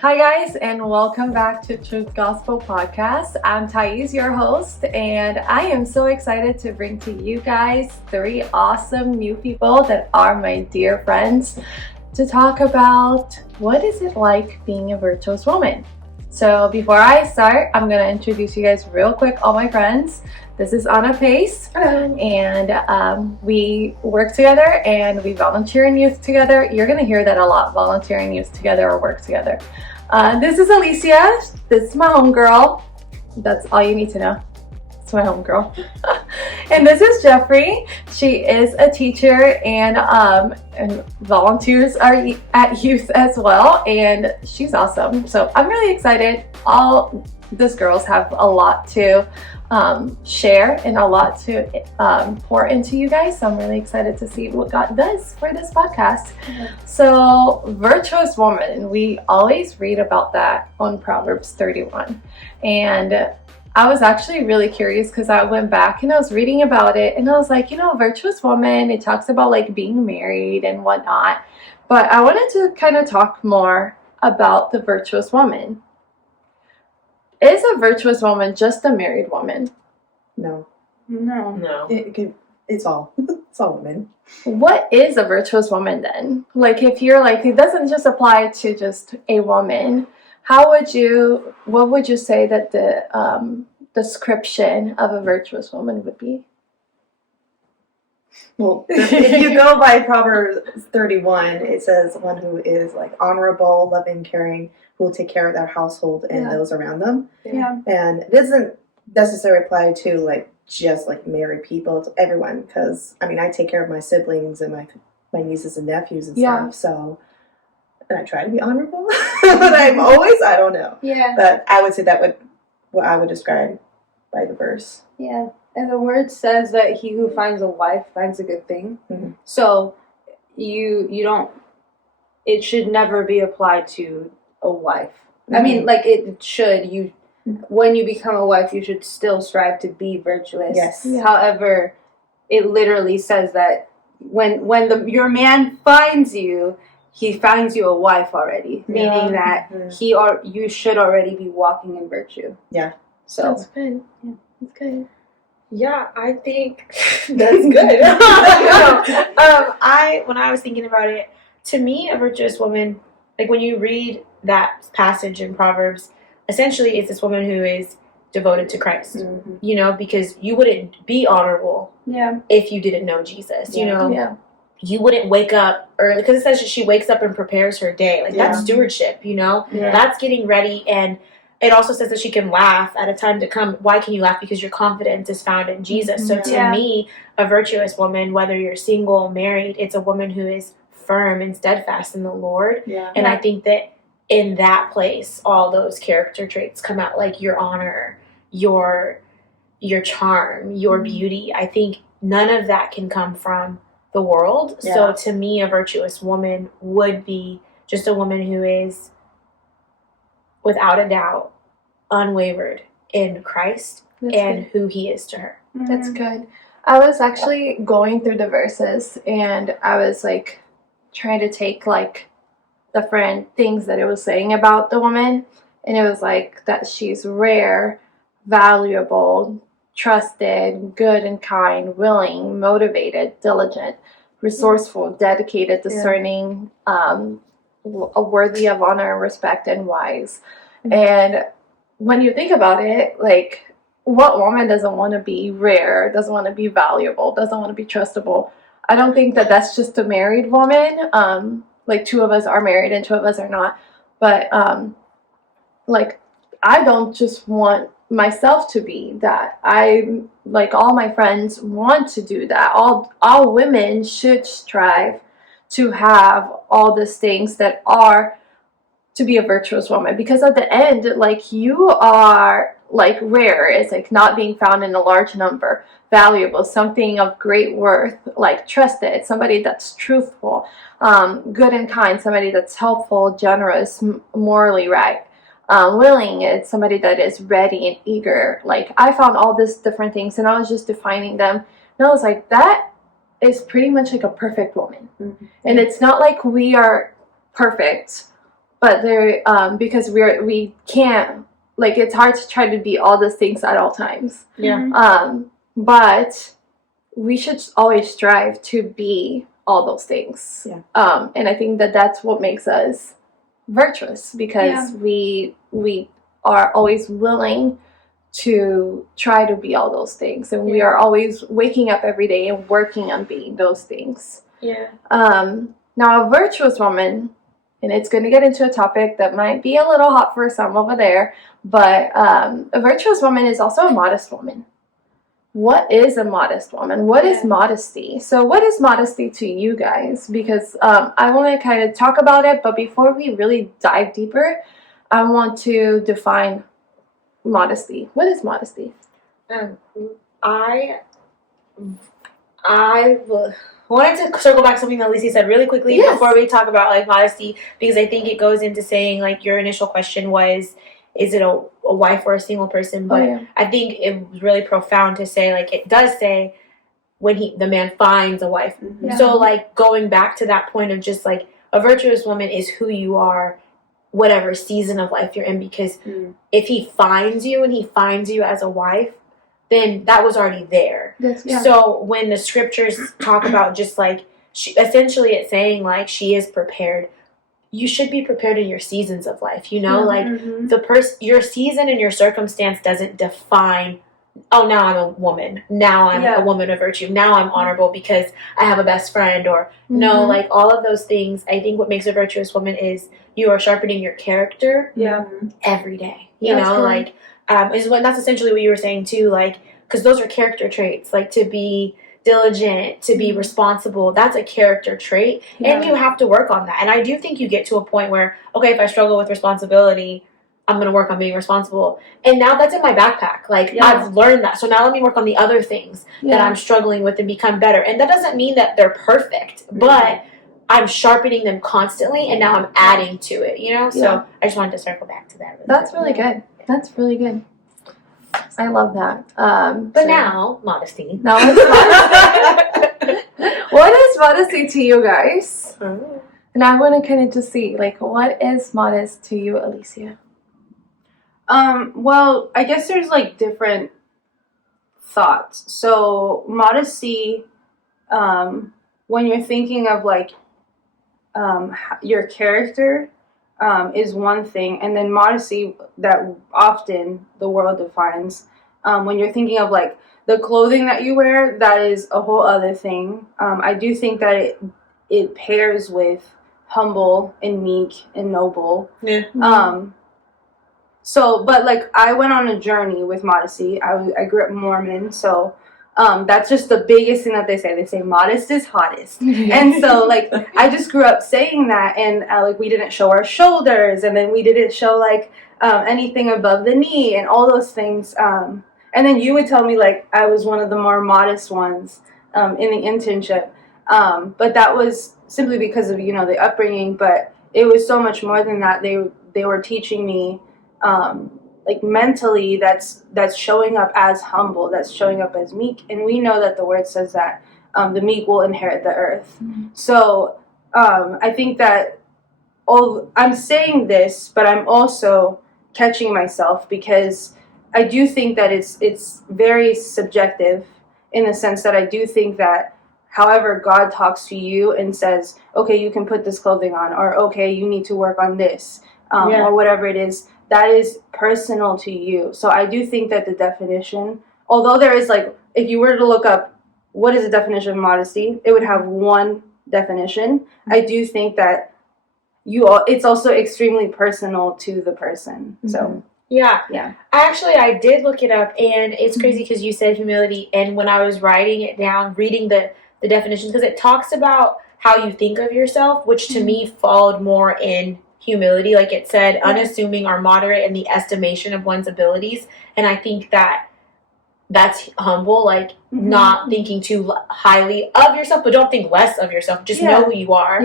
Hi guys, and welcome back to Truth Gospel Podcast. I'm Thais, your host, and I am so excited to bring to you guys 3 awesome new people that are my dear friends to talk about what is it like being a virtuous woman. So before I start, I'm going to introduce you guys real quick, all my friends. This is Anna Pace. Hello. And we work together and we volunteer in youth together. You're going to hear that a lot, volunteer in youth together or work together. This is Alicia. This is my homegirl. That's all you need to know. It's my homegirl. And this is Jeffrey. She is a teacher and volunteers at youth as well. And she's awesome. So I'm really excited. All these girls have a lot to share and a lot to pour into you guys. So I'm really excited to see what God does for this podcast. So, virtuous woman, we always read about that on Proverbs 31. And I was actually really curious because I went back and I was reading about it and I was like, virtuous woman, it talks about like being married and whatnot. But I wanted to kind of talk more about the virtuous woman. Is a virtuous woman just a married woman? No. It's all women. What is a virtuous woman then? Like if you're like, it doesn't just apply to just a woman. What would you say that the description of a virtuous woman would be? Well, if you go by Proverbs 31, it says one who is like honorable, loving, caring, who will take care of their household and those around them. Yeah. And it doesn't necessarily apply to like just like married people. It's everyone, because I take care of my siblings and my nieces and nephews and stuff. So, and I try to be honorable, but I don't know. Yeah. But I would say what I would describe by the verse. Yeah. And the word says that he who finds a wife finds a good thing. Mm-hmm. So you don't, it should never be applied to a wife. Mm-hmm. Like it should, when you become a wife, you should still strive to be virtuous. Yes. Yeah. However, it literally says that when your man finds you, he finds you a wife already, meaning that you should already be walking in virtue. Yeah. So that's good. Yeah, that's good. Yeah, I think that's good. When I was thinking about it, to me, a virtuous woman, like when you read that passage in Proverbs, essentially it's this woman who is devoted to Christ. Mm-hmm. Because you wouldn't be honorable if you didn't know Jesus. You wouldn't wake up early, because it says she wakes up and prepares her day. Like that's stewardship. That's getting ready. And it also says that she can laugh at a time to come. Why can you laugh? Because your confidence is found in Jesus. So to me, a virtuous woman, whether you're single, married, it's a woman who is firm and steadfast in the Lord. Yeah. And I think that in that place, all those character traits come out, like your honor, your charm, your beauty. I think none of that can come from the world. Yeah. So to me, a virtuous woman would be just a woman who is, without a doubt, unwavered in Christ and who he is to her. That's good. I was actually going through the verses and I was like trying to take like different things that it was saying about the woman, and it was like that she's rare, valuable, trusted, good and kind, willing, motivated, diligent, resourceful, dedicated, discerning, worthy of honor and respect, and wise. And when you think about it, like, what woman doesn't want to be rare, doesn't want to be valuable, doesn't want to be trustable? I don't think that that's just a married woman. Like 2 of us are married and 2 of us are not. But like, I don't just want myself to be that. I, like, all my friends want to do that. All women should strive to have all these things that are to be a virtuous woman, because at the end, like, you are like rare. It's like not being found in a large number, valuable, something of great worth, like trusted, somebody that's truthful, good and kind, somebody that's helpful, generous, morally right, willing, it's somebody that is ready and eager. Like, I found all these different things and I was just defining them, and I was like, that is pretty much like a perfect woman. And it's not like we are perfect but there because we can't, like, it's hard to try to be all those things at all times. But we should always strive to be all those things. And I think that that's what makes us virtuous, because we are always willing to try to be all those things, and we are always waking up every day and working on being those things. Now, a virtuous woman, and it's going to get into a topic that might be a little hot for some over there, but a virtuous woman is also a modest woman. What is a modest woman? What is modesty? So what is modesty to you guys? Because I want to kind of talk about it, but before we really dive deeper, I want to define modesty. What is modesty? I wanted to circle back to something that Lacey said really quickly before we talk about like modesty, because I think it goes into saying, like, your initial question was, is it a wife or a single person? But I think it was really profound to say, like, it does say when the man finds a wife. So, like, going back to that point of just, like, a virtuous woman is who you are, whatever season of life you're in, because if he finds you and he finds you as a wife, then that was already there. So when the scriptures talk about just, like, essentially it's saying, like, she is prepared. You should be prepared in your seasons of life, you know? Like, your season and your circumstance doesn't define, oh, now I'm a woman. Now I'm a woman of virtue. Now I'm honorable because I have a best friend. Or, no, like, all of those things. I think what makes a virtuous woman is you are sharpening your character every day. You know, like, that's essentially what you were saying, too. Like, because those are character traits. Like, to be diligent, to be responsible, that's a character trait, and you have to work on that. And I do think you get to a point where, okay, if I struggle with responsibility, I'm going to work on being responsible, and now that's in my backpack. Like, I've learned that, so now let me work on the other things that I'm struggling with and become better. And that doesn't mean that they're perfect, but I'm sharpening them constantly, and now I'm adding to it, you know? So I just wanted to circle back to that. That's really good. That's really good. I love that. But now, modesty. Now let's modesty. What is modesty to you guys? And I want to kind of just see, like, what is modest to you, Alicia? Well, I guess there's, like, different thoughts. So modesty, when you're thinking of, like, your character, is one thing, and then modesty that often the world defines, when you're thinking of, like, the clothing that you wear, that is a whole other thing. I do think that it pairs with humble and meek and noble. So, but, like, I went on a journey with modesty. I grew up Mormon, so that's just the biggest thing that they say. They say modest is hottest. And so, like, I just grew up saying that, and like, we didn't show our shoulders, and then we didn't show, like, anything above the knee and all those things. And then you would tell me, like, I was one of the more modest ones in the internship. But that was simply because of, you know, the upbringing, but it was so much more than that. They were teaching me, like, mentally, that's showing up as humble, that's showing up as meek. And we know that the word says that the meek will inherit the earth. So I think that I'm saying this, but I'm also catching myself, because I do think that it's very subjective, in the sense that I do think that however God talks to you and says, okay, you can put this clothing on, or okay, you need to work on this, or whatever it is, that is personal to you. So I do think that the definition, although there is, like, if you were to look up what is the definition of modesty, it would have one definition. I do think that it's also extremely personal to the person. So I did look it up, and it's crazy because you said humility, and when I was writing it down, reading the definitions, because it talks about how you think of yourself, which to me followed more in humility. Like it said, unassuming or moderate in the estimation of one's abilities. And I think that's humble, like not thinking too highly of yourself, but don't think less of yourself. Just know who you are.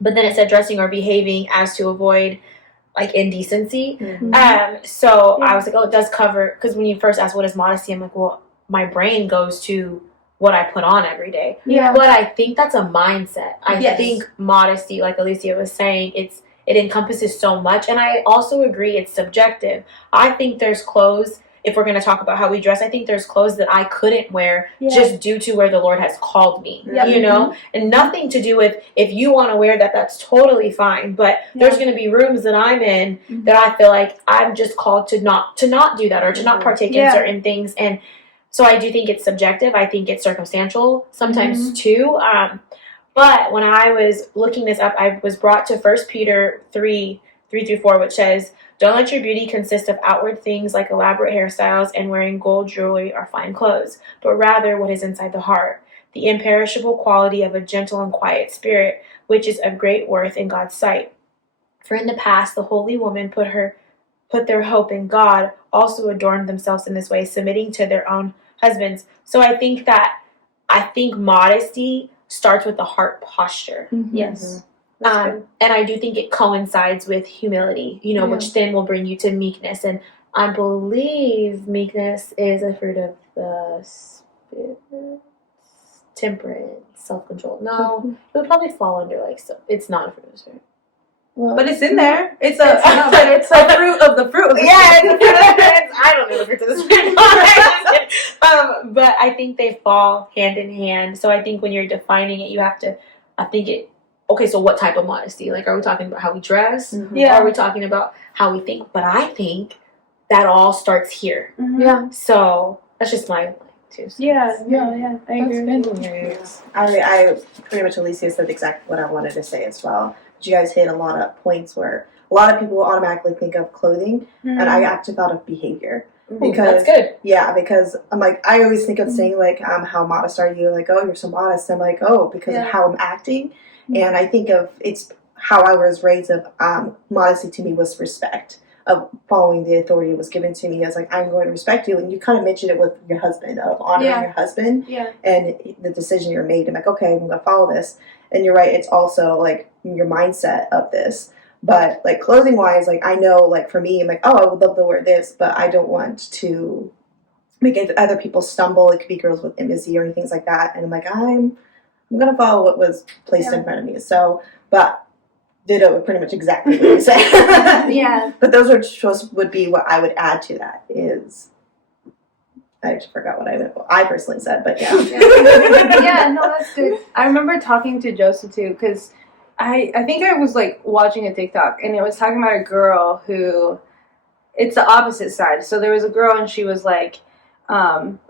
But then it said dressing or behaving as to avoid, like, indecency. So I was like, oh, it does cover, because when you first asked what is modesty, I'm like, well, my brain goes to what I put on every day. But I think that's a mindset. I think modesty, like Alicia was saying, it encompasses so much. And I also agree it's subjective. I think there's clothes, if we're going to talk about how we dress, I think there's clothes that I couldn't wear just due to where the Lord has called me, you know, and nothing to do with if you want to wear that, that's totally fine. But there's going to be rooms that I'm in that I feel like I'm just called to not do that or to not partake in certain things. And so I do think it's subjective. I think it's circumstantial sometimes too. But when I was looking this up, I was brought to 1 Peter 3:3-4, which says, "Don't let your beauty consist of outward things like elaborate hairstyles and wearing gold jewelry or fine clothes, but rather what is inside the heart, the imperishable quality of a gentle and quiet spirit, which is of great worth in God's sight. For in the past, the holy woman put their hope in God, also adorned themselves in this way, submitting to their own husbands." So I think modesty starts with the heart posture. Yes. And I do think it coincides with humility, you know, which then will bring you to meekness. And I believe meekness is a fruit of the spirit, temperance, self-control. No, it would probably fall under it's not a fruit of the spirit. Well, But it's in there. It's a fruit of the fruit of the spirit. Yeah, it's a fruit of the spirit. I don't know the fruit of the spirit. But I think they fall hand in hand. So I think when you're defining it, you have to, okay, so what type of modesty? Like, are we talking about how we dress? Or are we talking about how we think? But I think that all starts here. Yeah. So that's just my two cents. Yeah, I agree. I pretty much, Alicia said exactly what I wanted to say as well. But you guys hit a lot of points where a lot of people automatically think of clothing, and I actually thought of behavior. Because that's good. Yeah, because I'm like, I always think of saying like, how modest are you? Like, oh, you're so modest. I'm like, oh, because of how I'm acting. And I think of it's how I was raised of modesty to me was respect, of following the authority that was given to me. I was like, I'm going to respect you. And you kind of mentioned it with your husband, of honoring your husband and the decision you're made. I'm like, okay, I'm going to follow this. And you're right, it's also like your mindset of this. But like clothing wise, like I know like for me, I'm like, oh, I would love to wear this, but I don't want to make other people stumble. It could be girls with MSE or things like that. And I'm like, I'm going to follow what was placed in front of me. So, but ditto pretty much exactly what you said. But those would be what I would add to that is, I actually forgot what I personally said, but yeah. No, that's good. I remember talking to Joseph too, because I think I was like watching a TikTok, and it was talking about a girl who, it's the opposite side. So there was a girl, and she was like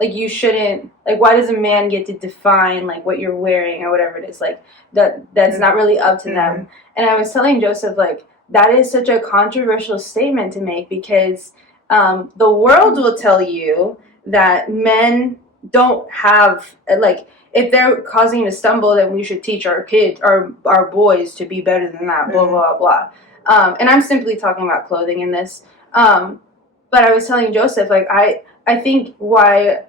you shouldn't, like, why does a man get to define like what you're wearing or whatever it is, like that's not really up to them. And I was telling Joseph, like, that is such a controversial statement to make, because the world will tell you that men don't have, like, if they're causing you to stumble, then we should teach our kids, our boys, to be better than that, blah, blah, blah. And I'm simply talking about clothing in this. But I was telling Joseph, like, I think why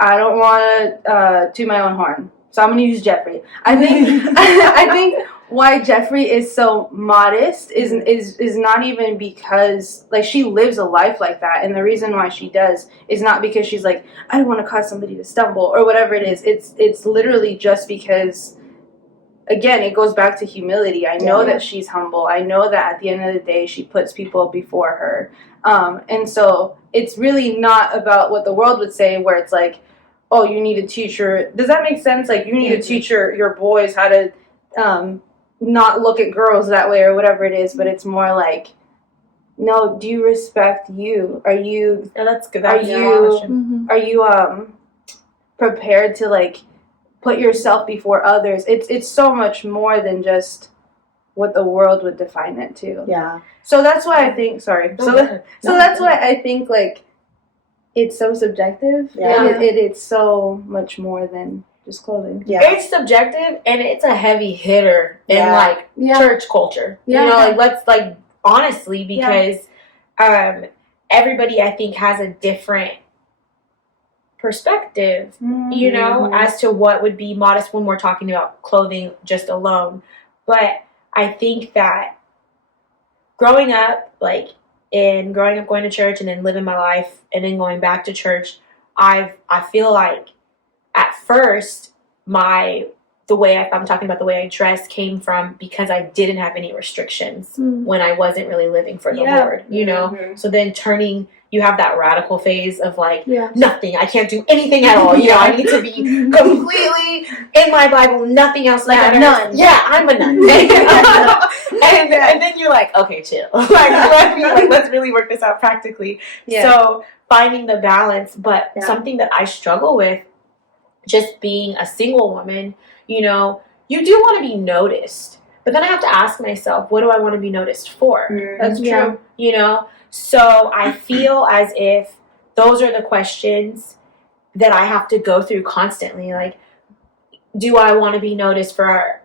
I don't want to toot my own horn, so I'm going to use Jeffrey. I think why Jeffrey is so modest is not even because, like, she lives a life like that, and the reason why she does is not because she's like, I don't want to cause somebody to stumble or whatever it is. It's literally just because, again, it goes back to humility. I know that she's humble. I know that at the end of the day, she puts people before her. And so it's really not about what the world would say, where it's like, oh, you need to teach does that make sense? Like, you need to teach your boys how to not look at girls that way or whatever it is, but it's more like, no, do you respect you? Are you, that's good. Are you prepared to, like, put yourself before others? It's so much more than just what the world would define it to. Yeah. So that's why I think, that's why I think, like, it's so subjective. Yeah. It's so much more than just clothing. Yeah. It's subjective, and it's a heavy hitter in like church culture. Yeah. You know, like, let's, like, honestly, because everybody, I think, has a different perspective, you know, as to what would be modest when we're talking about clothing just alone. But I think that growing up going to church and then living my life and then going back to church, I feel like at first my I'm talking about the way I dress came from because I didn't have any restrictions when I wasn't really living for the Lord, you know? So then you have that radical phase of like, nothing, I can't do anything at all. You know, I need to be completely in my Bible, nothing else like matters. a nun. Yeah, I'm a nun. and then you're like, okay, chill. Let's really work this out practically. So finding the balance, but something that I struggle with, just being a single woman, you know, you do want to be noticed, but then I have to ask myself, what do I want to be noticed for? That's true. You know, so I feel as if those are the questions that I have to go through constantly. Like, do I want to be noticed for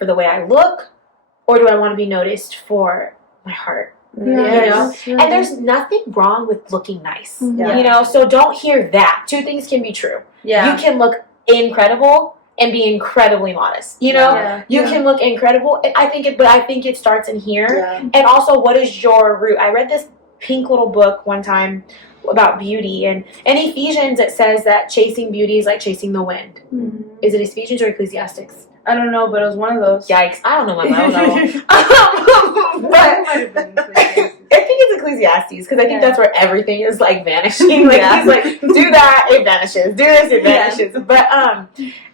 the way I look, or do I want to be noticed for my heart? You know, and there's nothing wrong with looking nice. You know, so don't hear that. Two things can be true. You can look incredible and be incredibly modest. You know, you can look incredible. I think it starts in here. And also, what is your root? I read this pink little book one time about beauty, and in Ephesians it says that chasing beauty is like chasing the wind. Is it Ephesians or Ecclesiastics? I don't know, but it was one of those. Yikes! I don't know my Bible. But I think it's Ecclesiastes because I think that's where everything is like vanishing. Like he's like, do that, it vanishes. Do this, it vanishes. But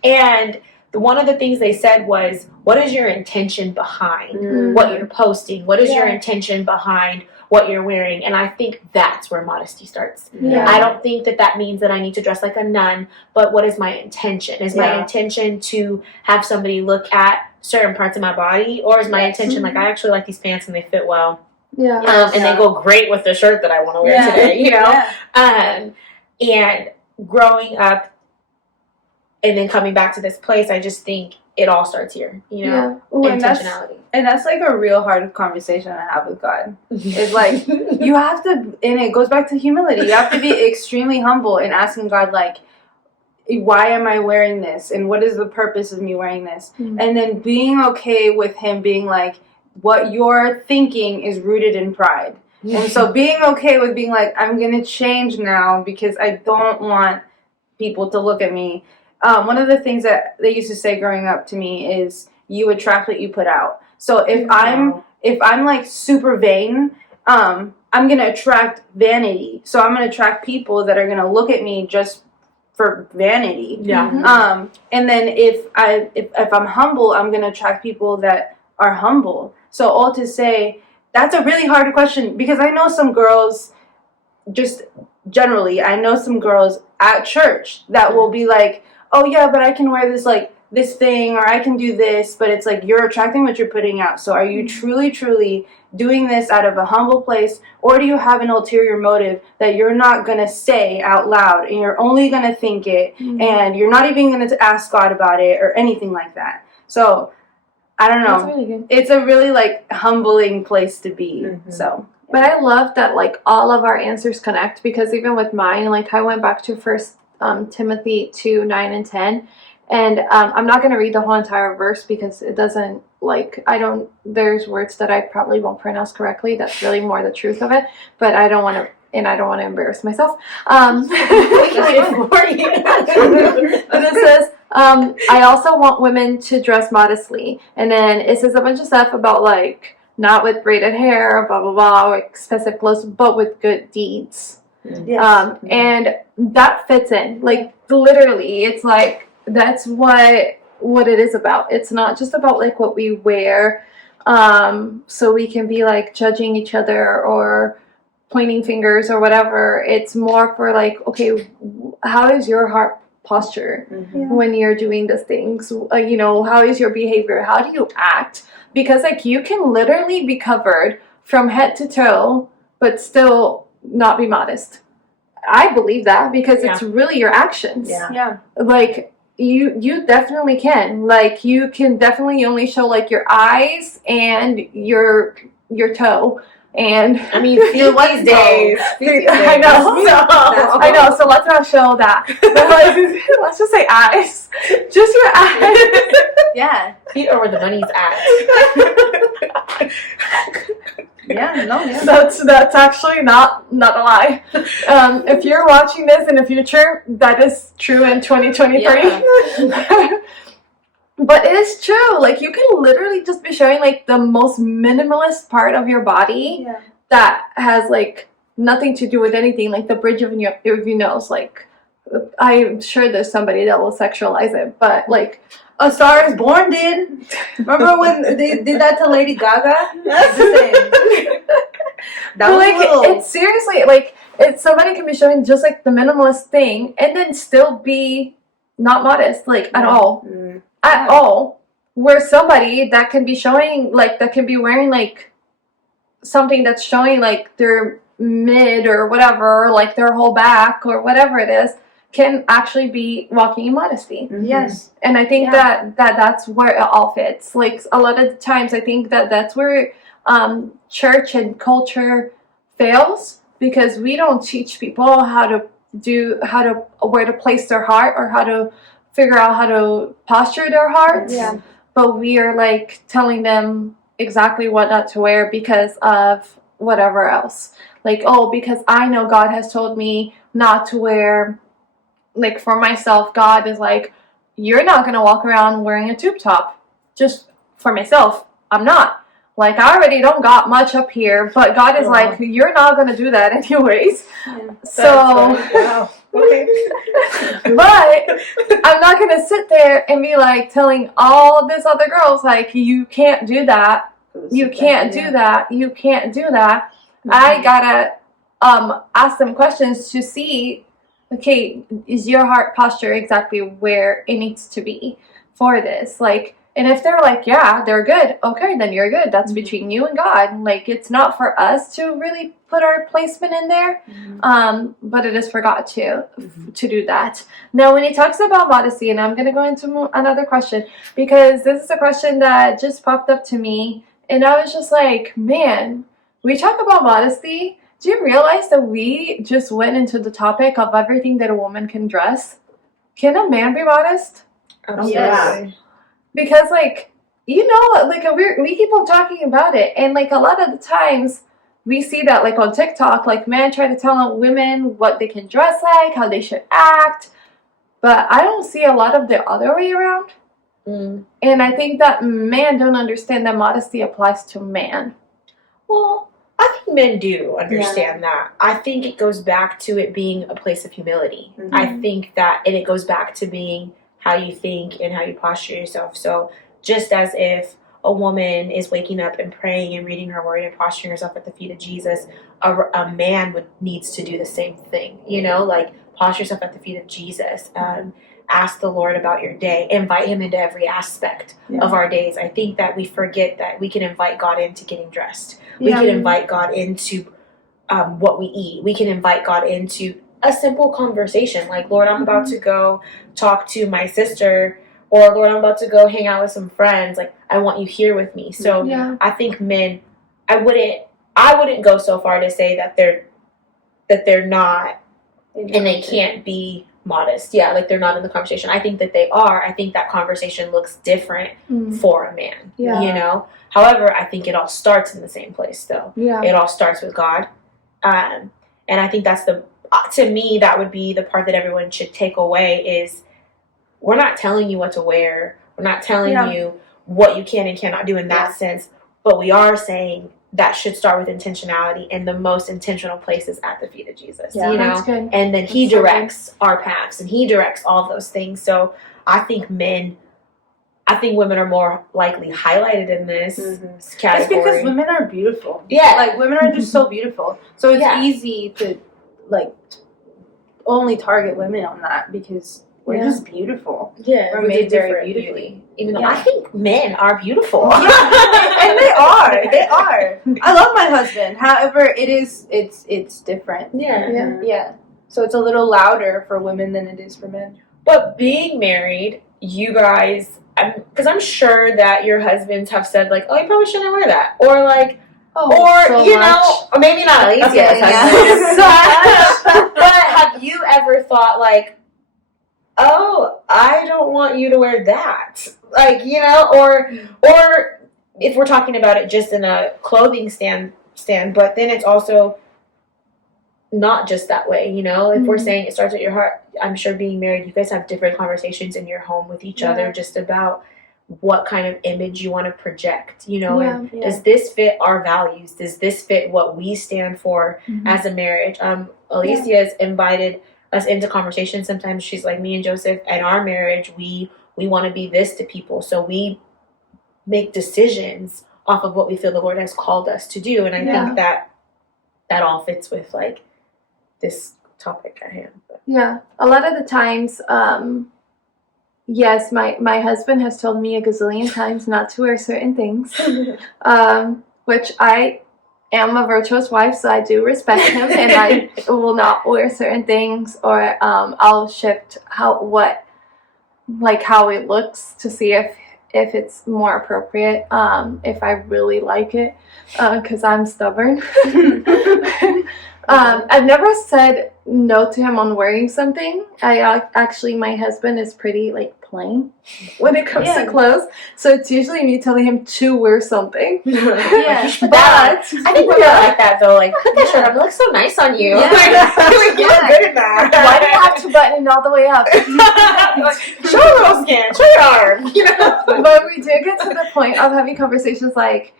and one of the things they said was, what is your intention behind what you're posting? What is your intention behind what you're wearing? And I think that's where modesty starts. I don't think that means that I need to dress like a nun, but what is my intention? Is my intention to have somebody look at certain parts of my body, or is my intention like, I actually like these pants and they fit well? And they go great with the shirt that I want to wear today, you know? And growing up and then coming back to this place, I just think it all starts here, you know? Intentionality. And that's like a real hard conversation I have with God. It's like, you have to, and it goes back to humility. You have to be extremely humble in asking God, like, why am I wearing this? And what is the purpose of me wearing this? And then being okay with him being like, what you're thinking is rooted in pride. And so being okay with being like, I'm going to change now because I don't want people to look at me. One of the things that they used to say growing up to me is, you attract what you put out. So if I'm like super vain, I'm going to attract vanity. So I'm going to attract people that are going to look at me just for vanity. And then if I'm humble, I'm going to attract people that are humble. So all to say, that's a really hard question, because I know some girls, just generally, I know some girls at church that will be like, oh yeah, but I can wear this like this thing, or I can do this, but it's like, you're attracting what you're putting out. So are you truly doing this out of a humble place, or do you have an ulterior motive that you're not going to say out loud, and you're only going to think it, and you're not even going to ask God about it or anything like that? So I don't know. That's really good. It's a really like humbling place to be. So, but I love that like all of our answers connect, because even with mine, like I went back to First Timothy 2:9 and 10, and I'm not going to read the whole entire verse because it doesn't, like, there's words that I probably won't pronounce correctly. That's really more the truth of it, but I don't want to embarrass myself. But it says, I also want women to dress modestly. And then it says a bunch of stuff about, like, not with braided hair, blah, blah, blah, or expensive clothes, but with good deeds. And that fits in. Like, literally, it's like, that's what it is about. It's not just about, like, what we wear, so we can be, like, judging each other or pointing fingers or whatever. It's more for, like, okay, how is your heart posture when you're doing these things? You know, how is your behavior? How do you act? Because, like, you can literally be covered from head to toe, but still not be modest. I believe that, because it's really your actions. Like, you definitely can. Like, you can definitely only show, like, your eyes and your toe. And I mean, these days. I know. So let's not show that. But like, let's just say eyes. Just your eyes. Feet are where the money's at. That's actually not a lie. If you're watching this in the future, that is true in 2023. But it is true. Like, you can literally just be showing, like, the most minimalist part of your body that has, like, nothing to do with anything. Like, the bridge of your nose. Like, I'm sure there's somebody that will sexualize it. But, like... A Star is Born did. Remember when they did that to Lady Gaga? That's the same. That was like, little. it's seriously, like, somebody can be showing just, like, the minimalist thing and then still be not modest, like, at all. At all. Where somebody that can be showing, like, that can be wearing, like, something that's showing, like, their mid or whatever, like, their whole back or whatever it is, can actually be walking in modesty. Yes. And I think that's where it all fits. Like, a lot of the times I think that's where church and culture fails, because we don't teach people where to place their heart or how to figure out how to posture their hearts. Yeah. But we are, like, telling them exactly what not to wear because of whatever else. Like, oh, because I know God has told me not to wear, like, for myself, God is like, you're not going to walk around wearing a tube top. Just for myself, I'm not. Like, I already don't got much up here, but God is like, you're not going to do that anyways. Yeah. So, wow. Okay. but I'm not going to sit there and be, like, telling all of these other girls, like, you can't do that. You can't do that. You can't do that. I got to ask them questions to see, okay, is your heart posture exactly where it needs to be for this? Like, and if they're like, yeah, they're good, okay, then you're good. That's between you and God. Like, it's not for us to really put our placement in there, but it is for God to do that. Now, when he talks about modesty, and I'm going to go into another question, because this is a question that just popped up to me, and I was just like, man, we talk about modesty. Do you realize that we just went into the topic of everything that a woman can dress? Can a man be modest? Yes. Because, like, you know, like, we keep on talking about it. And, like, a lot of the times we see that, like, on TikTok, like, men try to tell women what they can dress like, how they should act. But I don't see a lot of the other way around. And I think that men don't understand that modesty applies to man. Well, I think men do understand that. I think it goes back to it being a place of humility. I think that, and it goes back to being how you think and how you posture yourself. So just as if a woman is waking up and praying and reading her word and posturing herself at the feet of Jesus, a man needs to do the same thing, you know, like posture yourself at the feet of Jesus. Ask the Lord about your day. Invite him into every aspect of our days. I think that we forget that we can invite God into getting dressed. We can invite God into what we eat. We can invite God into a simple conversation. Like, Lord, I'm about to go talk to my sister, or Lord, I'm about to go hang out with some friends. Like, I want you here with me. So I think men, I wouldn't go so far to say that they're not and they can't be modest. Yeah, like they're not in the conversation. I think that they are. I think that conversation looks different for a man. You know? However, I think it all starts in the same place though. It all starts with God. And I think that's to me, that would be the part that everyone should take away is we're not telling you what to wear. We're not telling you what you can and cannot do in that sense. But we are saying that should start with intentionality, and the most intentional place is at the feet of Jesus. You know? And then he directs our paths, and he directs all of those things. So I think women are more likely highlighted in this category. It's because women are beautiful. Yeah. Like, women are just so beautiful. So it's easy to, like, only target women on that because we're just beautiful. Yeah. We're made very beautifully. Even though I think men are beautiful. And they are. They are. I love my husband. However, it's different. Yeah. So it's a little louder for women than it is for men. But being married, you guys, because I'm sure that your husbands have said, like, oh, you probably shouldn't wear that. Or, like, or maybe not Alicia's husband. But have you ever thought, like, oh, I don't want you to wear that? Like, you know, or if we're talking about it just in a clothing stand, but then it's also not just that way, you know? If we're saying it starts with your heart, I'm sure being married, you guys have different conversations in your home with each other just about what kind of image you want to project, you know, Yeah. and does this fit our values? Does this fit what we stand for as a marriage? Alicia has invited us into conversation. Sometimes she's like, me and Joseph, in our marriage, we want to be this to people. So we make decisions off of what we feel the Lord has called us to do. And I think that all fits with like this topic at hand. But. Yeah. A lot of the times, yes, my husband has told me a gazillion times not to wear certain things, which I am a virtuous wife, so I do respect him, and I will not wear certain things, or I'll shift how it looks to see if it's more appropriate, if I really like it, because I'm stubborn. I've never said no to him on wearing something. Actually, my husband is pretty like plain when it comes to clothes, so it's usually me telling him to wear something. But I think we're like that though. Like, put that shirt up. It looks so nice on you. Like, you look good in that. Why do you have to button it all the way up? Show a little skin. Show your arm. You know? But we do get to the point of having conversations like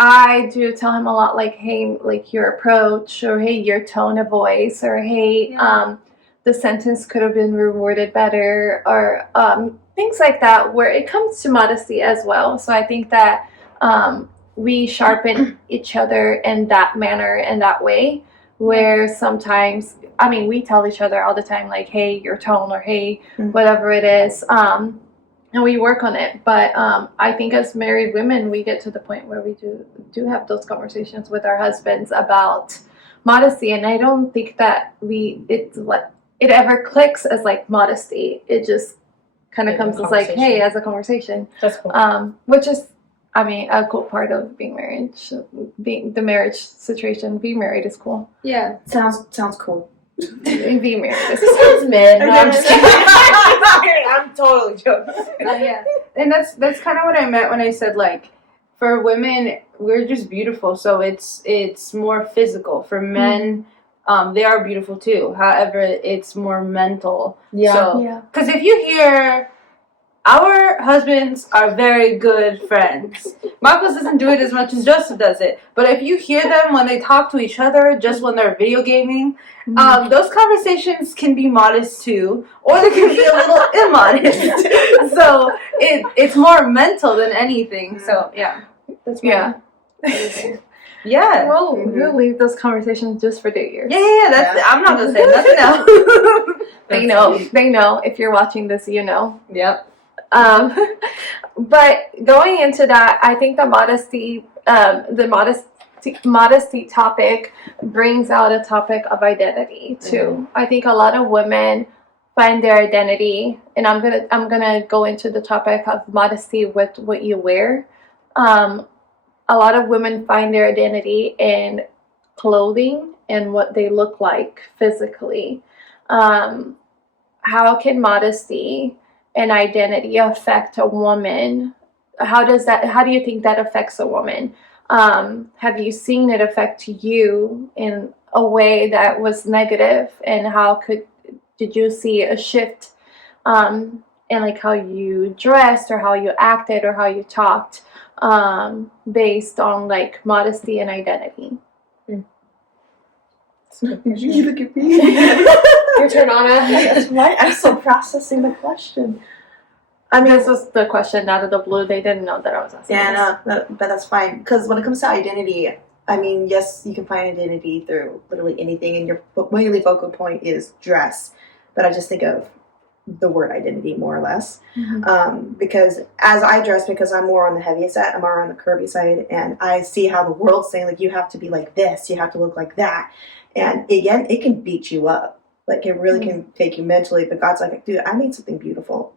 I do tell him a lot, like, hey, like your approach, or hey, your tone of voice, or hey, the sentence could have been reworded better, or things like that, where it comes to modesty as well. So I think that we sharpen each other in that manner, in that way, where sometimes, I mean, we tell each other all the time, like, hey, your tone, or hey, whatever it is. And we work on it, but I think as married women, we get to the point where we do have those conversations with our husbands about modesty, and I don't think that it ever clicks as like modesty. It just kind of comes as like, hey, as a conversation. That's cool. Which is, I mean, a cool part of being married. Being the marriage situation, being married is cool. Yeah, Sounds cool. Being married is This cool. sounds mid. No, I'm just kidding. I'm totally joking. yeah, and that's kind of what I meant when I said like, for women we're just beautiful, so it's more physical. For men, they are beautiful too. However, it's more mental. Yeah. So, because if you hear, our husbands are very good friends. Marcos doesn't do it as much as Joseph does it. But if you hear them when they talk to each other, just when they're video gaming, those conversations can be modest too, or they can be a little immodest. So it's more mental than anything. So yeah, that's yeah. We'll leave those conversations just for New Year's. Yeah. That's I'm not gonna say nothing else. They know. They know. If you're watching this, you know. Yep. But going into that, I think the modesty topic brings out a topic of identity too. I think a lot of women find their identity, and I'm gonna go into the topic of modesty with what you wear. A lot of women find their identity in clothing and what they look like physically. How can modesty and identity affect a woman? How do you think that affects a woman? Have you seen it affect you in a way that was negative, and did you see a shift in like how you dressed, or how you acted, or how you talked, based on like modesty and identity? You look at me. Your turn, Anna. That's right. I'm still processing the question. I mean, this was the question out of the blue. They didn't know that I was asking. Yeah, no, but that's fine. Because when it comes to identity, I mean, yes, you can find identity through literally anything, and your mainly focal point is dress. But I just think of the word identity more or less. Because as I dress, because I'm more on the heavier side, I'm more on the curvy side, and I see how the world's saying, like, you have to be like this, you have to look like that. And again, it can beat you up. Like, it really can take you mentally. But God's like, dude, I made something beautiful.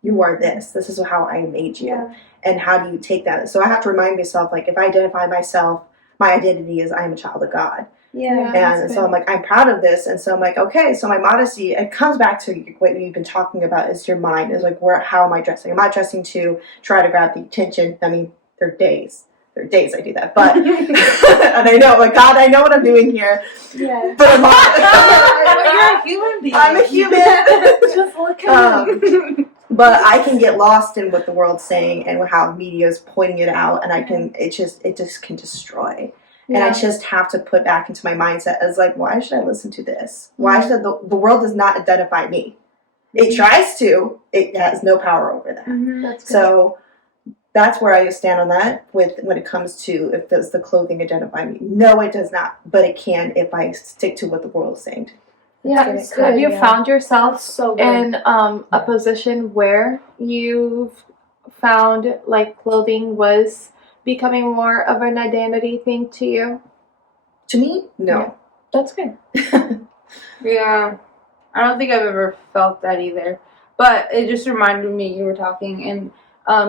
You are this. This is how I made you. Yeah. And how do you take that? So I have to remind myself, like, if I identify myself, my identity is I am a child of God. Yeah. And so I'm like, I'm proud of this. And so I'm like, okay, so my modesty, it comes back to what you've been talking about, is your mind. Is like, how am I dressing? Am I dressing to try to grab the attention? I mean, there are days I do that. But, and I know, like, God, I know what I'm doing here. Yeah. But you're a human being. I'm a human. Just look at me. But I can get lost in what the world's saying and how media is pointing it out, and it just can destroy. And I just have to put back into my mindset as like, why should I listen to this? Why should the world does not identify me? It tries to. It has no power over that. So that's where I stand on that when it comes to if does the clothing identify me. No, it does not. But it can if I stick to what the world is saying. Have you found yourself in a position where you've found like clothing was becoming more of an identity thing to you? To me, no. Yeah. That's good. Yeah. I don't think I've ever felt that either. But it just reminded me, you were talking, and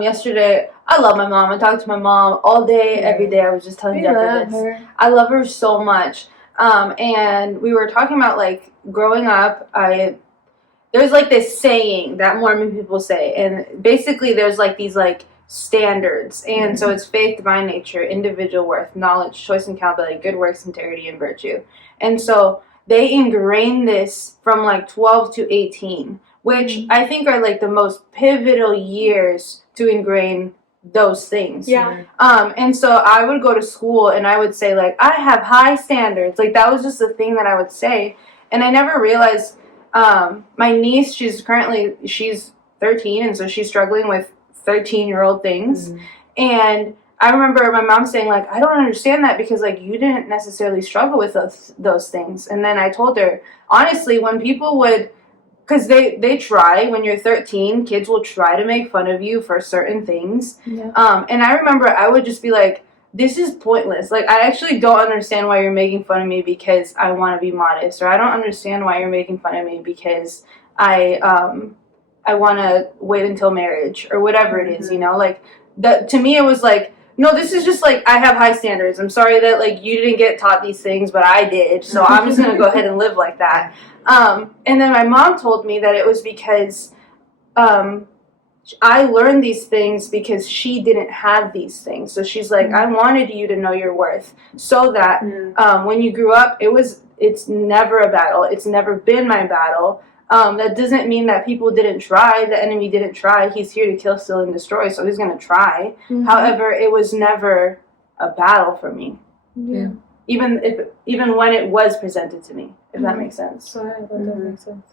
yesterday, I love my mom. I talk to my mom all day, every day. I was just telling Deborah this. I love her so much. And we were talking about, like, growing up, there's, like, this saying that Mormon people say. And basically, there's, like, these, like, standards. And so it's faith, divine nature, individual worth, knowledge, choice and accountability, good works, integrity, and virtue. And so they ingrain this from, like, 12 to 18, which I think are, like, the most pivotal years to ingrain those things. Yeah. And so I would go to school and I would say, like, I have high standards. Like, that was just the thing that I would say. And I never realized, my niece, she's 13, and so she's struggling with 13-year-old things. And I remember my mom saying, like, I don't understand that because, like, you didn't necessarily struggle with those things. And then I told her, honestly, when people would, because they try, when you're 13, kids will try to make fun of you for certain things. And I remember I would just be like, this is pointless. Like, I actually don't understand why you're making fun of me because I want to be modest. Or I don't understand why you're making fun of me because I want to wait until marriage or whatever it is, you know? Like, that to me, it was like, no, this is just, like, I have high standards. I'm sorry that, like, you didn't get taught these things, but I did. So I'm just going to go ahead and live like that. And then my mom told me that it was because I learned these things because she didn't have these things. So she's like, I wanted you to know your worth so that when you grew up, it's never a battle. It's never been my battle. That doesn't mean that people didn't try. The enemy didn't try. He's here to kill, steal, and destroy, so he's going to try. However, it was never a battle for me. Even when it was presented to me, if that makes sense. That makes sense.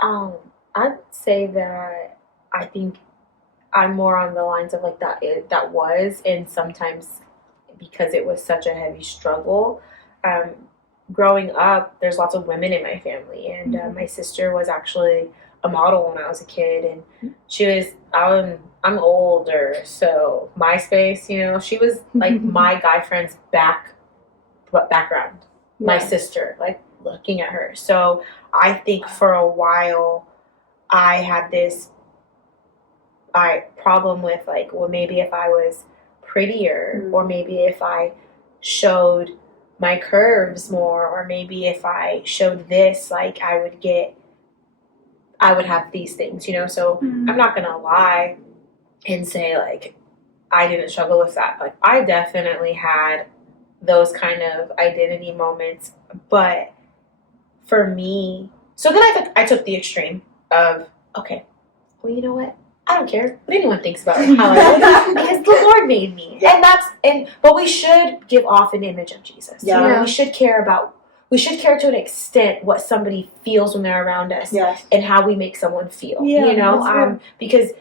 I'd say that I think I'm more on the lines of, like, that was, and sometimes because it was such a heavy struggle. Growing up, there's lots of women in my family, and my sister was actually a model when I was a kid, and she was, I'm older, so MySpace, you know, she was like my guy friend's background, my sister, like, looking at her. So I think for a while I had this problem with, like, well, maybe if I was prettier, or maybe if I showed my curves more, or maybe if I showed this, like, I would have these things, you know. So I'm not gonna lie and say, like, I didn't struggle with that. Like, I definitely had those kind of identity moments, but for me, so then I took the extreme of, okay, well, you know what, I don't care what anyone thinks about how I look because the Lord made me. But we should give off an image of Jesus. You know, we should care to an extent what somebody feels when they're around us, and how we make someone feel. You know, because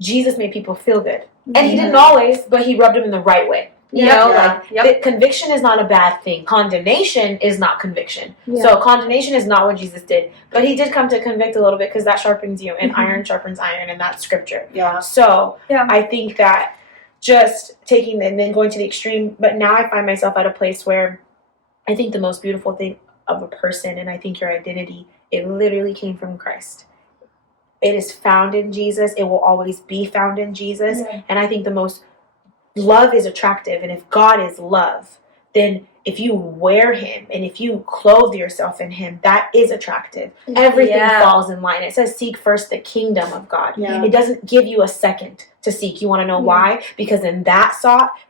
Jesus made people feel good, and he didn't always, but he rubbed them in the right way. You know, like, conviction is not a bad thing. Condemnation is not conviction. So condemnation is not what Jesus did. But he did come to convict a little bit because that sharpens you, and iron sharpens iron, and that's scripture. So I think that just taking and then going to the extreme, but now I find myself at a place where I think the most beautiful thing of a person, and I think your identity, it literally came from Christ. It is found in Jesus. It will always be found in Jesus. And I think the most love is attractive, and if God is love, then if you wear him and if you clothe yourself in him, that is attractive. Everything falls in line. It says seek first the kingdom of God. It doesn't give you a second to seek. You want to know why? Because in that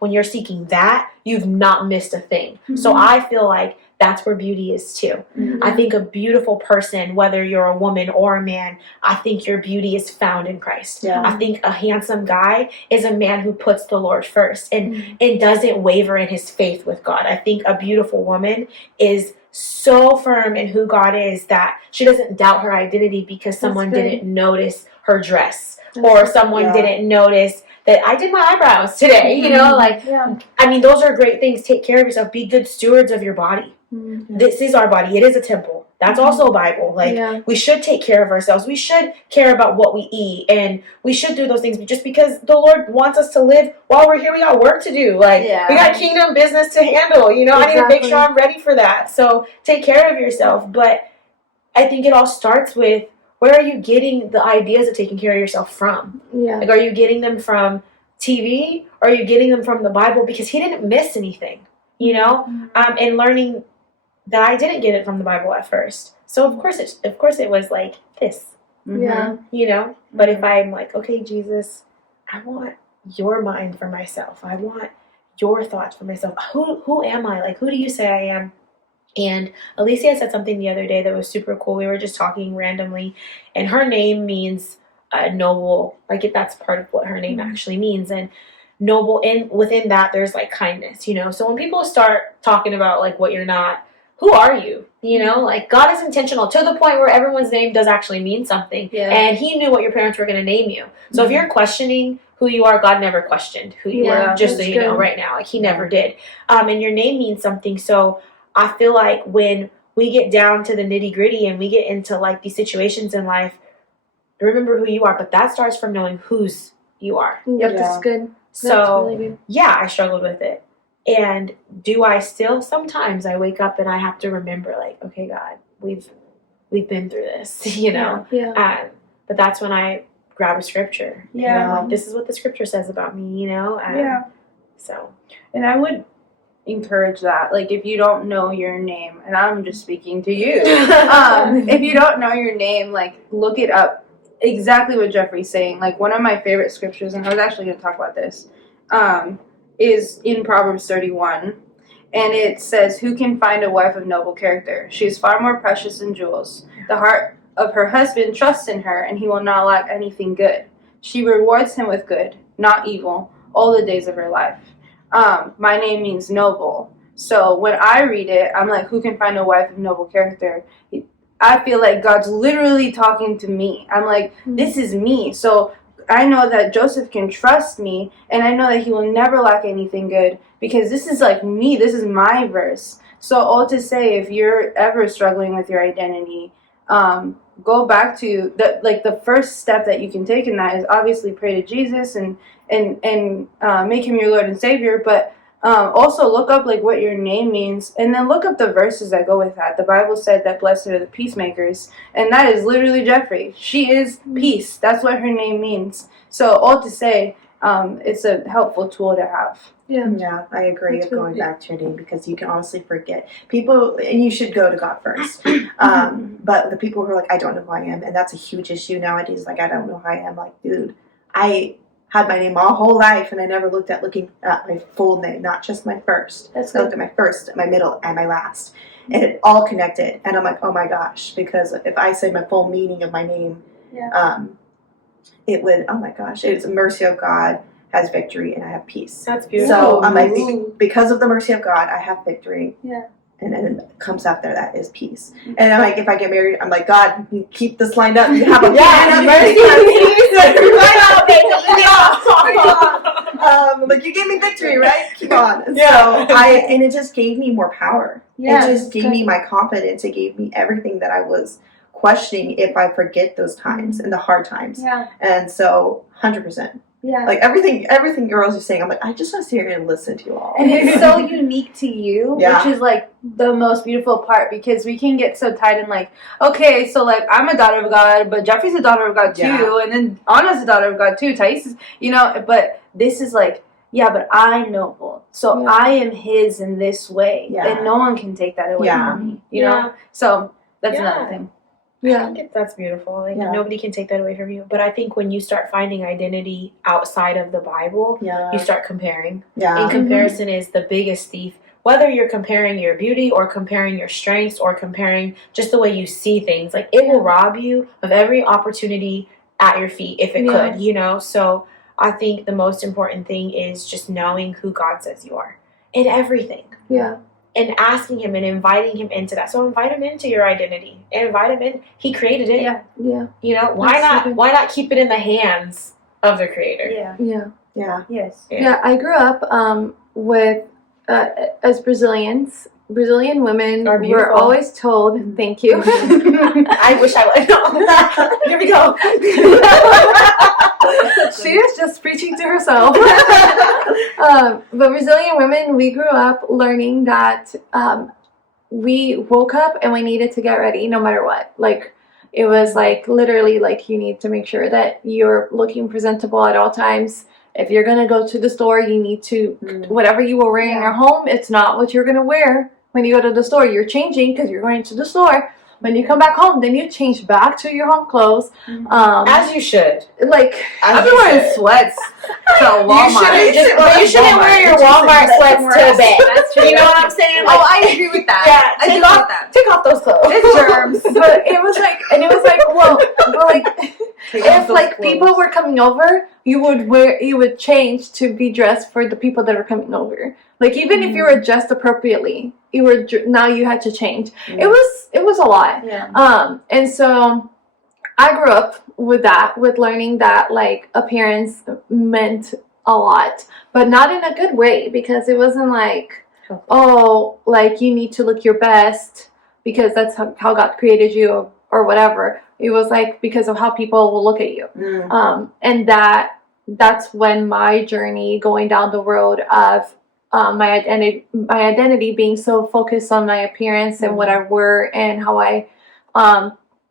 when you're seeking that, you've not missed a thing. So I feel like that's where beauty is too. I think a beautiful person, whether you're a woman or a man, I think your beauty is found in Christ. I think a handsome guy is a man who puts the Lord first and doesn't waver in his faith with God. I think a beautiful woman is so firm in who God is that she doesn't doubt her identity because someone didn't notice her dress or someone didn't notice that I did my eyebrows today, you know, like, I mean, those are great things. Take care of yourself. Be good stewards of your body. This is our body. It is a temple. That's also a Bible. Like, we should take care of ourselves. We should care about what we eat, and we should do those things just because the Lord wants us to live while we're here. We got work to do. Like, we got kingdom business to handle, you know. I need to make sure I'm ready for that. So take care of yourself. But I think it all starts with, where are you getting the ideas of taking care of yourself from? Like, are you getting them from TV? Or are you getting them from the Bible? Because he didn't miss anything, you know? And learning that I didn't get it from the Bible at first. So of course it was like this. You know? But if I'm like, okay, Jesus, I want your mind for myself. I want your thoughts for myself. Who am I? Like, who do you say I am? And Alicia said something the other day that was super cool. We were just talking randomly, and her name means noble. Like, that's part of what her name actually means. And noble, and within that, there's like kindness, you know. So when people start talking about like what you're not, who are you? You know, like, God is intentional to the point where everyone's name does actually mean something. And he knew what your parents were going to name you. So if you're questioning who you are, God never questioned who you are, just so you know right now. Like, he never did. And your name means something. So I feel like when we get down to the nitty gritty and we get into like these situations in life, remember who you are. But that starts from knowing whose you are. That's good. So, that's really good. I struggled with it. And do I still? Sometimes I wake up and I have to remember, like, okay, God, we've been through this, you know? But that's when I grab a scripture. And I'm like, this is what the scripture says about me, you know? So. And I would encourage that. Like, if you don't know your name, and I'm just speaking to you, if you don't know your name, like, look it up. Exactly what Jeffrey's saying. Like, one of my favorite scriptures, and I was actually going to talk about this, is in Proverbs 31, and it says, "Who can find a wife of noble character? She is far more precious than jewels. The heart of her husband trusts in her, and he will not lack anything good. She rewards him with good, not evil, all the days of her life." My name means noble. So when I read it, I'm like, who can find a wife of noble character? I feel like God's literally talking to me. I'm like, this is me. So I know that Joseph can trust me, and I know that he will never lack anything good, because this is like me. This is my verse. So all to say, if you're ever struggling with your identity, go back to the first step that you can take in that is obviously pray to Jesus and make him your Lord and Savior, but also look up like what your name means, and then look up the verses that go with that. The Bible said that blessed are the peacemakers, and that is literally Jeffrey. She is peace. That's what her name means. So all to say, it's a helpful tool to have. Yeah, I agree with going back to your name, because you can honestly forget people, and you should go to God first. But the people who are like, I don't know who I am, and that's a huge issue nowadays. Like, I don't know who I am. Like, dude, I had my name my whole life, and I never looked at my full name, not just my first. I looked at my first, my middle, and my last, and it all connected. And I'm like, oh my gosh, because if I say my full meaning of my name, it would, oh my gosh, it's mercy of God has victory, and I have peace. That's beautiful. So I'm like, because of the mercy of God, I have victory. Yeah. And then it comes after that is peace. And I'm like, if I get married, I'm like, God, you keep this lined up. You have a mercy and peace. Like, you gave me victory, right? Keep on. So and it just gave me more power. It just gave me my confidence. It gave me everything that I was questioning if I forget those times and the hard times. Yeah. And so 100%. Yeah. Like, everything girls are saying, I'm like, I just want to sit here and listen to you all. And it's so unique to you, which is like the most beautiful part, because we can get so tied in like, okay, so like I'm a daughter of God, but Jeffrey's a daughter of God too, and then Anna's a daughter of God too, Thais is, you know, but this is like, but I'm noble. So I am his in this way. And no one can take that away from me. You know? So that's another thing. I think that's beautiful. Like, nobody can take that away from you. But I think when you start finding identity outside of the Bible, you start comparing. And comparison is the biggest thief. whether you're comparing your beauty or comparing your strengths or comparing just the way you see things, like it will rob you of every opportunity at your feet if it could, you know? So I think the most important thing is just knowing who God says you are in everything. Yeah. And asking him and inviting him into that. So invite him into your identity. Invite him in. He created it. Yeah. Yeah. You know, why not keep it in the hands of the creator? Yeah. Yeah. Yeah. Yes. Yeah. I grew up with as Brazilians. Brazilian women were always told, thank you. I wish I would. Here we go. She is just preaching to herself. But Brazilian women, we grew up learning that we woke up and we needed to get ready no matter what. Like, it was like literally like you need to make sure that you're looking presentable at all times. If you're going to go to the store, you need to, whatever you were wearing at home, it's not what you're going to wear when you go to the store. You're changing because you're going to the store. When you come back home, then you change back to your home clothes. As you should. Like, I've been wearing sweats to Walmart. You shouldn't wear your Walmart sweats to bed. That's true. You know what I'm saying? Like, I agree with that. Yeah, take off those clothes. It's germs. But it was like, well, but like, if like people were coming over, you would change to be dressed for the people that are coming over. Like, even if you were dressed appropriately, now you had to change. It was a lot. Yeah. And so I grew up with that, with learning that like appearance meant a lot, but not in a good way, because it wasn't like, oh, like you need to look your best because that's how God created you or whatever. It was like because of how people will look at you. And that's when my journey going down the road of my identity being so focused on my appearance and what I wore and how I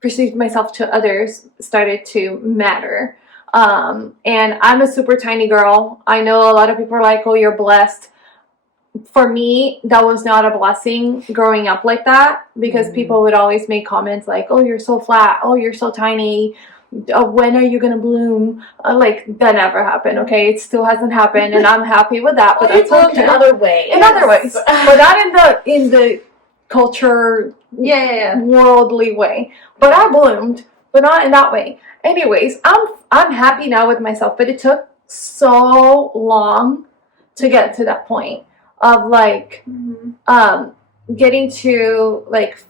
perceived myself to others started to matter. And I'm a super tiny girl. I know a lot of people are like, oh, you're blessed. For me, that was not a blessing growing up like that, because people would always make comments like, oh, you're so flat. Oh, you're so tiny. When are you gonna bloom? Like, that never happened. Okay, it still hasn't happened, and I'm happy with that. But that's okay. In other ways, but not in the culture, worldly way. But I bloomed, but not in that way. Anyways, I'm happy now with myself, but it took so long to get to that point of like getting to like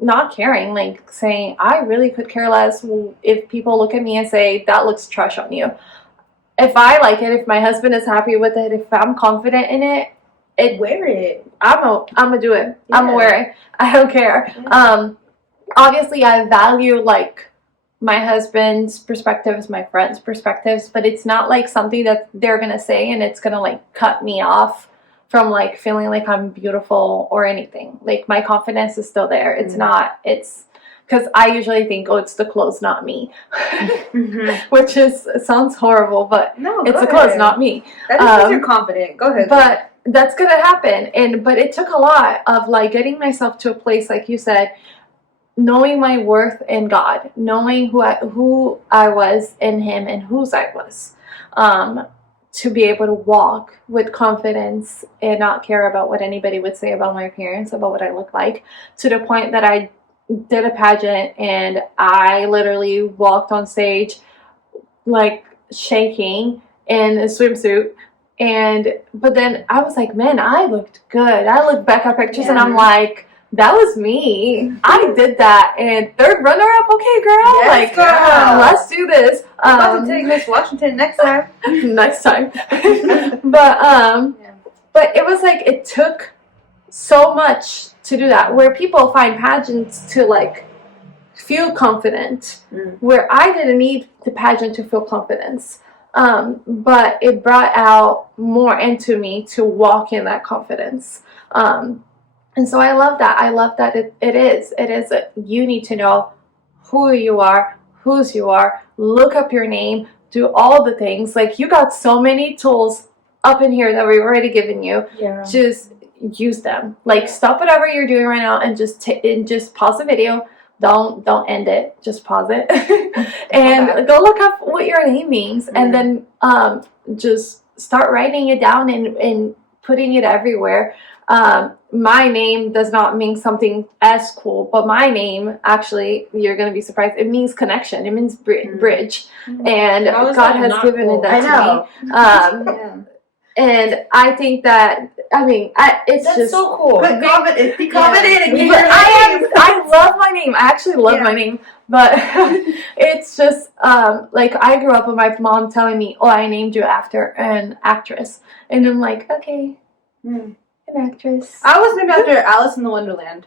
not caring, like saying I really could care less if people look at me and say that looks trash on you. If I like it, if my husband is happy with it, if I'm confident in it, wear it. I'm gonna do it. I'm gonna wear it. I don't care. Obviously I value like my husband's perspectives, my friends' perspectives, but it's not like something that they're gonna say and it's gonna like cut me off from like feeling like I'm beautiful or anything. Like, my confidence is still there. It's not, it's because I usually think, oh, it's the clothes, not me. Which sounds horrible, but no, it's the clothes, not me. That is because you're confident. Go ahead. But that's gonna happen. But it took a lot of like getting myself to a place, like you said, knowing my worth in God, knowing who I was in Him and whose I was. To be able to walk with confidence and not care about what anybody would say about my appearance, about what I look like, to the point that I did a pageant and I literally walked on stage like shaking in a swimsuit. But then I was like, man, I looked good. I look back at pictures and I'm like, that was me. I did that. And third runner-up, okay, girl. Yes, girl. Let's do this. I'm about to take Miss Washington next time. Next time. But it was like, it took so much to do that. Where people find pageants to like feel confident. Where I didn't need the pageant to feel confidence. But it brought out more into me to walk in that confidence. And so I love that. I love that it is you need to know who you are, whose you are, look up your name, do all the things. Like, you got so many tools up in here that we've already given you. Yeah. Just use them. Like, stop whatever you're doing right now and just pause the video. Don't end it. Just pause it. And go look up what your name means. And then just start writing it down and putting it everywhere. my name does not mean something as cool, but my name, actually, you're going to be surprised, it means connection. It means bridge. And God has given it that to me. And I think that, it's That's just so cool. Put comment in and get your I love my name. I actually love my name. But it's just, I grew up with my mom telling me, I named you after an actress. And I'm like, okay, an actress. I was named after Alice in the Wonderland.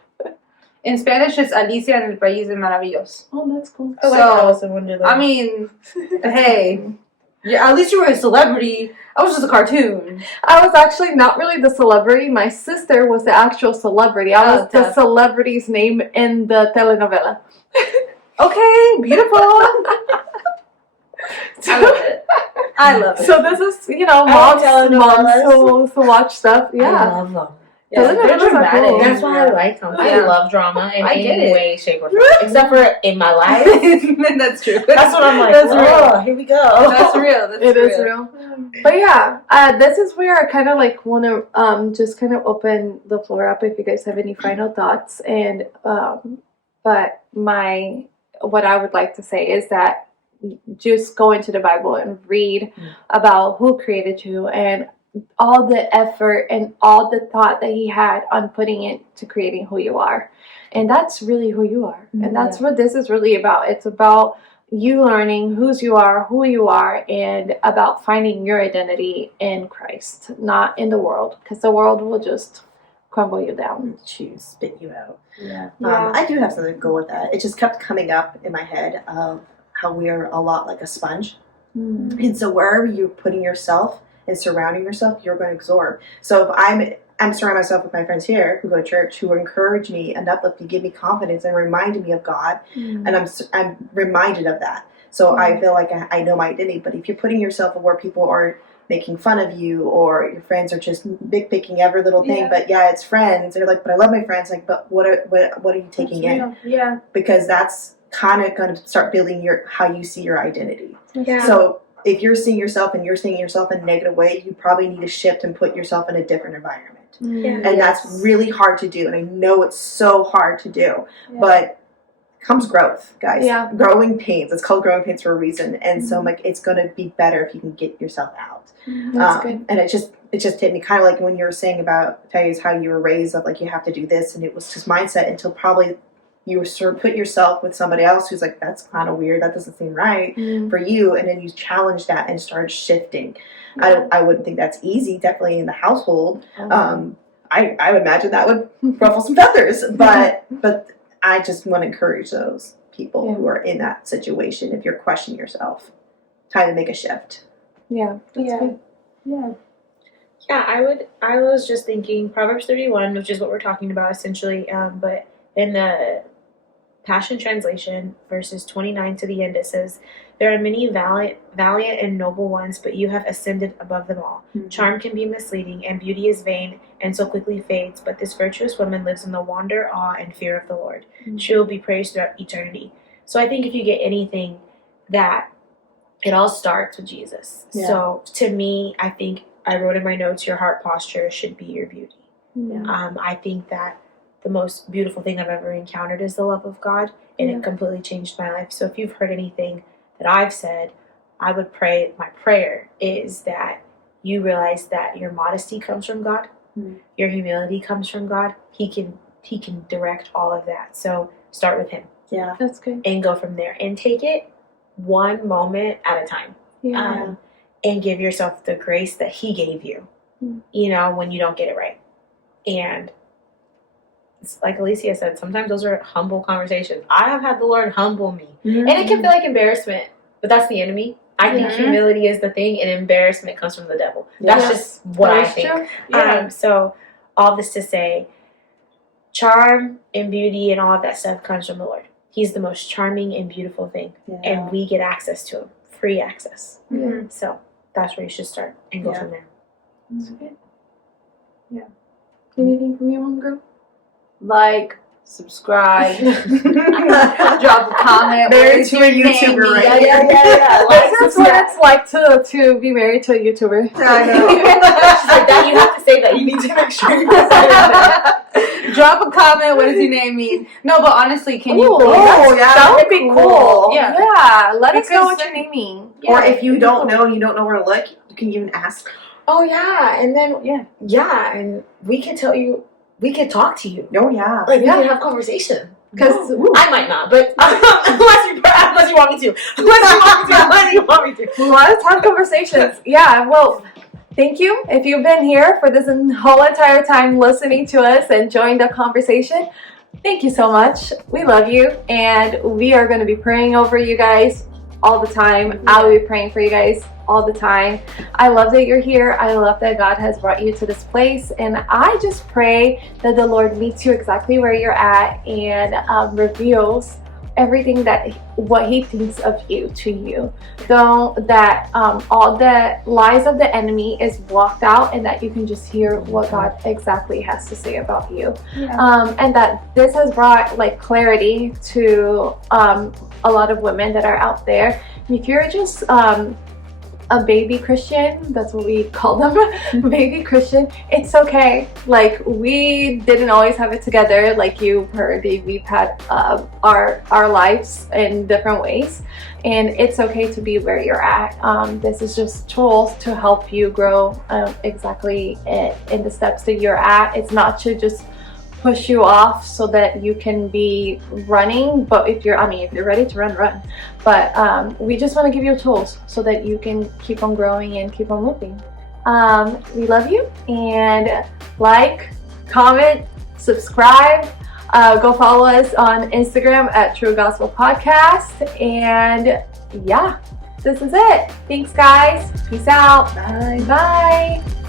In Spanish, it's Alicia en el País de Maravillos. Oh, that's cool. I like Alice in Wonderland. Hey, at least you were a celebrity. I was just a cartoon. I was actually not really the celebrity. My sister was the actual celebrity. I was the celebrity's name in the telenovela. Okay, beautiful. I love it. So this is, moms who watch stuff. Yeah. I love them. Yeah, they're dramatic. Cool. That's why I like them. I love drama in any way, shape, or form. Except for in my life. That's true. That's what I'm like. That's real. Here we go. That's real. It is real. But yeah, this is where I kind of want to just kind of open the floor up if you guys have any final thoughts. And but what I would like to say is that just go into the Bible and read about who created you and all the effort and all the thought that he had on putting it to creating who you are. And that's really who you are. And that's what this is really about. It's about you learning who you are, and about finding your identity in Christ, not in the world, because the world will just crumble you down. Spit you out. I do have something to go with that. It just kept coming up in my head of how we are a lot like a sponge. And so wherever you're putting yourself and surrounding yourself, you're going to absorb. So if I'm surrounding myself with my friends here who go to church, who encourage me and uplift me, give me confidence and remind me of God, and I'm reminded of that. So I feel like I know my identity. But if you're putting yourself where people are making fun of you, or your friends are just picking every little thing, but it's friends. They're like, but I love my friends. Like, but what are you taking in? Yeah. Because that's kind of going to start building how you see your identity. Yeah. So if you're seeing yourself and you're seeing yourself in a negative way, you probably need to shift and put yourself in a different environment. And that's really hard to do. And I know it's so hard to do, but comes growth, guys. Growing pains. It's called growing pains for a reason. And so it's going to be better if you can get yourself out. That's good. And it just hit me kind of like when you were saying about, Thais, how you were raised of like, you have to do this. And it was just mindset until probably you were sort of put yourself with somebody else who's like, that's kind of weird. That doesn't seem right for you. And then you challenge that and start shifting. I wouldn't think that's easy, definitely in the household. I would imagine that would ruffle some feathers. But I just want to encourage those people who are in that situation. If you're questioning yourself, time to make a shift. Yeah, that's good. Yeah. Yeah, I was just thinking Proverbs 31, which is what we're talking about essentially, but in the Passion Translation, verses 29 to the end, it says, "There are many valiant and noble ones, but you have ascended above them all. Charm can be misleading, and beauty is vain, and so quickly fades, but this virtuous woman lives in the wonder, awe, and fear of the Lord. She will be praised throughout eternity." So I think if you get anything, that it all starts with Jesus. So to me, I think I wrote in my notes, your heart posture should be your beauty. I think that the most beautiful thing I've ever encountered is the love of God, and it completely changed my life. So if you've heard anything that I've said, I would pray, my prayer is that you realize that your modesty comes from God, your humility comes from God. He can direct all of that. So start with him. Yeah, that's good. And go from there, and take it one moment at a time. And give yourself the grace that he gave you, when you don't get it right. And it's like Alicia said, sometimes those are humble conversations. I have had the Lord humble me. And it can feel like embarrassment, but that's the enemy. I think humility is the thing, and embarrassment comes from the devil. That's just what I think. So all this to say, charm and beauty and all of that stuff comes from the Lord. He's the most charming and beautiful thing. And we get access to him. Free access. So that's where you should start and go from there. That's good. Yeah. Anything from you, one girl? Like, subscribe, drop a comment. Married to a YouTuber, right? Yeah. This is what it's like to be married to a YouTuber. I know. She's like, that you have to say that. You need to make sure you say that. Drop a comment. What does your name mean? No, but honestly, can you? That would be cool. Yeah. Let us know Because what your name means. Or if you don't know and you don't know where to look, you can even ask. Oh yeah, and then and we can tell you. We can talk to you. Oh yeah. Like we can have conversation. Because I might not, but unless you want me to. Unless you want me to. let's have conversations. Yeah, well, thank you if you've been here for this whole entire time listening to us and joined the conversation. Thank you so much. We love you, and we are going to be praying over you guys all the time. I will be praying for you guys all the time. I love that you're here. I love that God has brought you to this place, and I just pray that the Lord meets you exactly where you're at and reveals everything what He thinks of you to you. So that all the lies of the enemy is blocked out, and that you can just hear what God exactly has to say about you. And that this has brought like clarity to a lot of women that are out there. If you're just a baby Christian, that's what we call them, baby Christian, it's okay. Like, we didn't always have it together. Like you've heard, we've had our lives in different ways, and it's okay to be where you're at. This is just tools to help you grow exactly in the steps that you're at. It's not to just push you off so that you can be running, but if you're ready to run. But we just want to give you tools so that you can keep on growing and keep on moving. We love you, and like, comment, subscribe, go follow us on Instagram at True Gospel Podcast, and yeah, this is it. Thanks guys, peace out. Bye. Bye.